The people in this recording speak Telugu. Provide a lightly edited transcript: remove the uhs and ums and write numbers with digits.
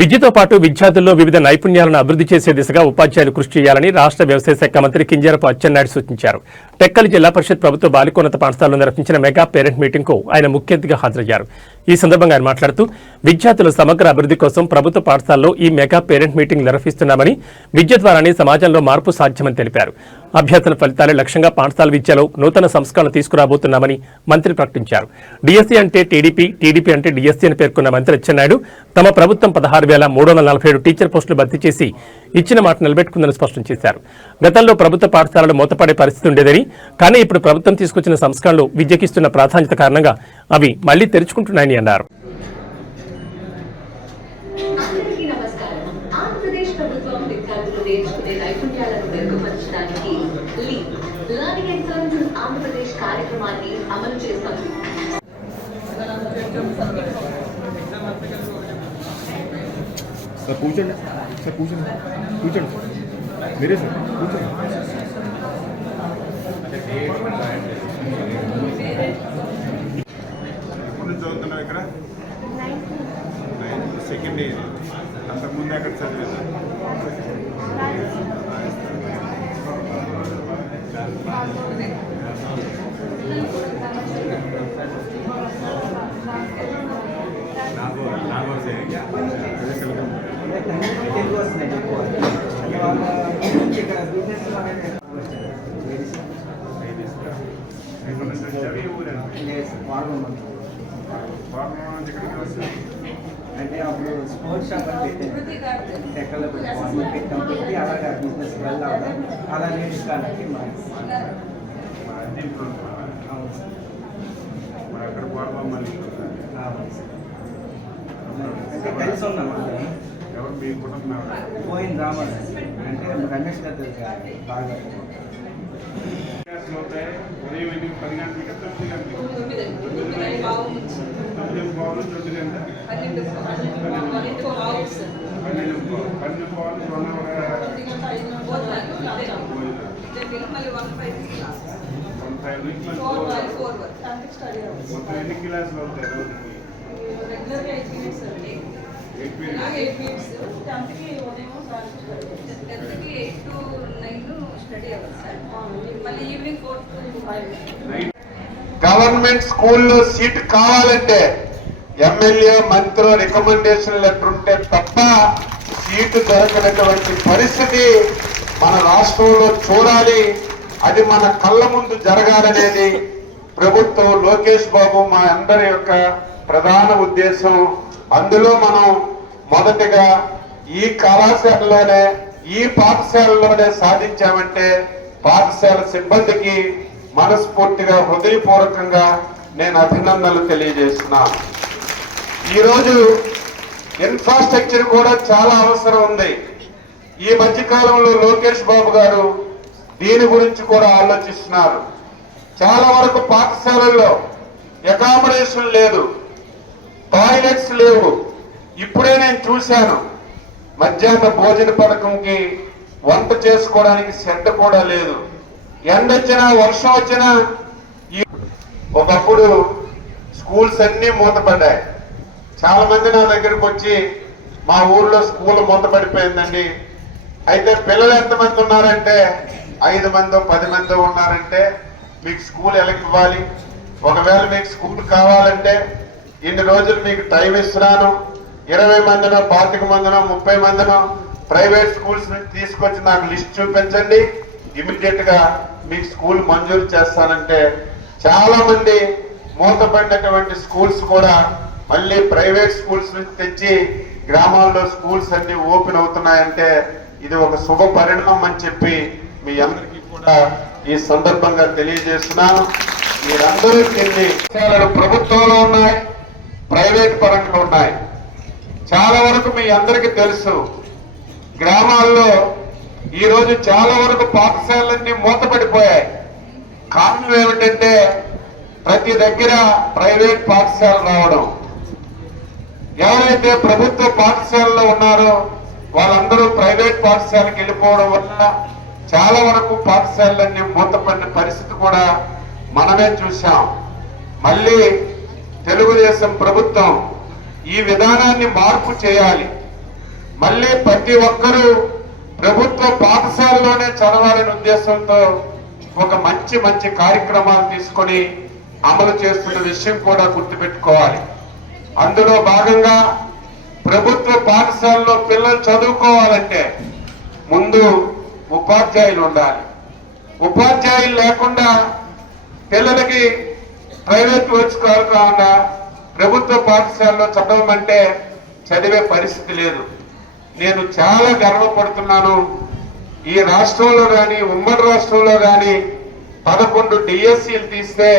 విద్యతో పాటు విద్యార్థుల్లో వివిధ నైపుణ్యాలను అభివృద్ధి చేసే దిశగా ఉపాధ్యాయులు కృషి చేయాలని రాష్ట్ర వ్యవసాయ శాఖ మంత్రి కింజరాపు అచ్చెన్నాయుడు సూచించారు. టెక్కలి జిల్లా పరిషత్ ప్రభుత్వ బాలికోన్నత పాఠశాలలో నిర్వహించిన మెగా పేరెంట్ మీటింగ్ కు ఆయన ముఖ్య అతిథిగా హాజరయ్యారు. ఈ సందర్భంగా ఆయన మాట్లాడుతూ విద్యార్థుల సమగ్ర అభివృద్ధి కోసం ప్రభుత్వ పాఠశాలలో ఈ మెగా పేరెంట్ మీటింగ్ నిర్వహిస్తున్నామని, విద్య ద్వారానే సమాజంలో మార్పు సాధ్యమని తెలిపారు. అభ్యర్థుల ఫలితాలే లక్ష్యంగా పాఠశాల విద్యలో నూతన సంస్కరణ తీసుకురాబోతున్నామని మంత్రి ప్రకటించారు. డిఎస్సీ అంటే టీడీపీ, టీడీపీ అంటే డిఎస్సీ అని పేర్కొన్న మంత్రి అచ్చెన్నాయుడు తమ ప్రభుత్వం 16,347 టీచర్ పోస్టులు భర్తీ చేసి ఇచ్చిన మాట నిలబెట్టుకుందని స్పష్టం చేశారు. గతంలో ప్రభుత్వ పాఠశాలలు మూతపడే పరిస్థితి ఉండేదని, కానీ ఇప్పుడు ప్రభుత్వం తీసుకొచ్చిన సంస్కరణలు విద్యకిస్తున్న ప్రాధాన్యత కారణంగా అవి మళ్లీ తెరుచుకుంటున్నాయని అన్నారు. సార్ కూర్చోండి, సార్ కూర్చోండి, కూర్చోండి సార్, మీరే సార్ కూర్చోండి. ఎప్పుడు చదువుతున్నావు ఇక్కడ? Second year. అంతకుముందు ఎక్కడ చదివేదా? అంటే అప్పుడు స్పోర్ట్స్ షాప్ అని పెట్టాను, ఎక్కడ పెట్టి అలాగే బిజినెస్ వెళ్దాం అలా నేర్చుకోవడానికి అంటే కలిసి ఉన్నాం. ఎవరు మీ కుటుంబం? పోయిన రామన్ అంటే రమేష్ గారు బాగా అవుతాయి. ఉదయం 10 గంటలకి 9 గంటలకి 9 బాగుంది. 9 గంట 12 మొత్తం ఎన్ని క్లాసులు అవుతాయి రోజుకి? గవర్నమెంట్ స్కూల్లో సీట్ కావాలంటే ఎమ్మెల్యే మంత్రి రికమెండేషన్ లెటర్ ఉంటే తప్ప సీటు దొరకనటువంటి పరిస్థితి మన రాష్ట్రంలో చూడాలి. అది మన కళ్ళ ముందు జరగాలనేది ప్రభుత్వం, లోకేష్ బాబు మా అందరి యొక్క ప్రధాన ఉద్దేశం. అందులో మనం మొదటిగా ఈ కళాశాలలోనే, ఈ పాఠశాలలోనే సాధించామంటే పాఠశాల సిబ్బందికి మనస్ఫూర్తిగా హృదయపూర్వకంగా నేను అభినందనలు తెలియజేస్తున్నాను. ఈరోజు ఇన్ఫ్రాస్ట్రక్చర్ కూడా చాలా అవసరం ఉంది. ఈ మధ్యకాలంలో లోకేష్ బాబు గారు దీని గురించి కూడా ఆలోచిస్తున్నారు. చాలా వరకు పాఠశాలల్లో అకామిడేషన్ లేదు, టాయిలెట్స్ లేవు. ఇప్పుడే నేను చూశాను, మధ్యాహ్న భోజన పథకంకి వంట చేసుకోవడానికి షెడ్ కూడా లేదు. ఎండ వచ్చినా వర్షం వచ్చినా ఒకప్పుడు స్కూల్స్ అన్నీ మూతపడ్డాయి. చాలా మంది నా దగ్గరకు వచ్చి మా ఊర్లో స్కూల్ మూతపడిపోయిందండి, అయితే పిల్లలు ఎంతమంది ఉన్నారంటే 5 మందో 10 మందో ఉన్నారంటే మీకు స్కూల్ ఎలా ఇవ్వాలి? ఒకవేళ మీకు స్కూల్ కావాలంటే ఇన్ని రోజులు మీకు టైం ఇస్తున్నాను, 20 మందినో 25 మందినో 30 మందినో ప్రైవేట్ స్కూల్స్ నుంచి తీసుకొచ్చి నాకు లిస్ట్ చూపించండి, ఇమీడియట్ గా మీకు స్కూల్ మంజూరు చేస్తానంటే చాలా మంది మూతపడినటువంటి స్కూల్స్ కూడా మళ్ళీ ప్రైవేట్ స్కూల్స్ నుంచి తెచ్చి గ్రామాల్లో స్కూల్స్ అన్ని ఓపెన్ అవుతున్నాయంటే ఇది ఒక శుభ పరిణామం అని చెప్పి మీ అందరికీ కూడా ఈ సందర్భంగా తెలియజేస్తున్నాను. మీరందరూ ప్రభుత్వంలో ఉన్నాయి, ప్రైవేట్ పరంగా ఉన్నాయి. చాలా వరకు మీ అందరికీ తెలుసు, గ్రామాల్లో ఈరోజు చాలా వరకు పాఠశాలన్నీ మూతపడిపోయాయి. కారణం ఏమిటంటే ప్రతి దగ్గర ప్రైవేట్ పాఠశాల రావడం. ఎవరైతే ప్రభుత్వ పాఠశాలలో ఉన్నారో వాళ్ళందరూ ప్రైవేట్ పాఠశాలకు వెళ్ళిపోవడం వల్ల చాలా వరకు పాఠశాలన్నీ మూతపడిన పరిస్థితి కూడా మనమే చూసాం. మళ్ళీ తెలుగుదేశం ప్రభుత్వం ఈ విధానాన్ని మార్పు చేయాలి. మళ్ళీ ప్రతి ఒక్కరూ ప్రభుత్వ పాఠశాలలోనే చదవాలనే ఉద్దేశంతో ఒక మంచి మంచి కార్యక్రమాలు తీసుకొని అమలు చేస్తున్న విషయం కూడా గుర్తుపెట్టుకోవాలి. అందులో భాగంగా ప్రభుత్వ పాఠశాలలో పిల్లలు చదువుకోవాలంటే ముందు ఉపాధ్యాయులు ఉండాలి. ఉపాధ్యాయులు లేకుండా పిల్లలకి ప్రైవేట్ వర్క్స్ కాకుండా ప్రభుత్వ పాఠశాలలో చదవమంటే చదివే పరిస్థితి లేదు. నేను చాలా గర్వపడుతున్నాను. ఈ రాష్ట్రంలో కానీ ఉమ్మడి రాష్ట్రంలో కానీ 11 డిఎస్సీలు తీస్తే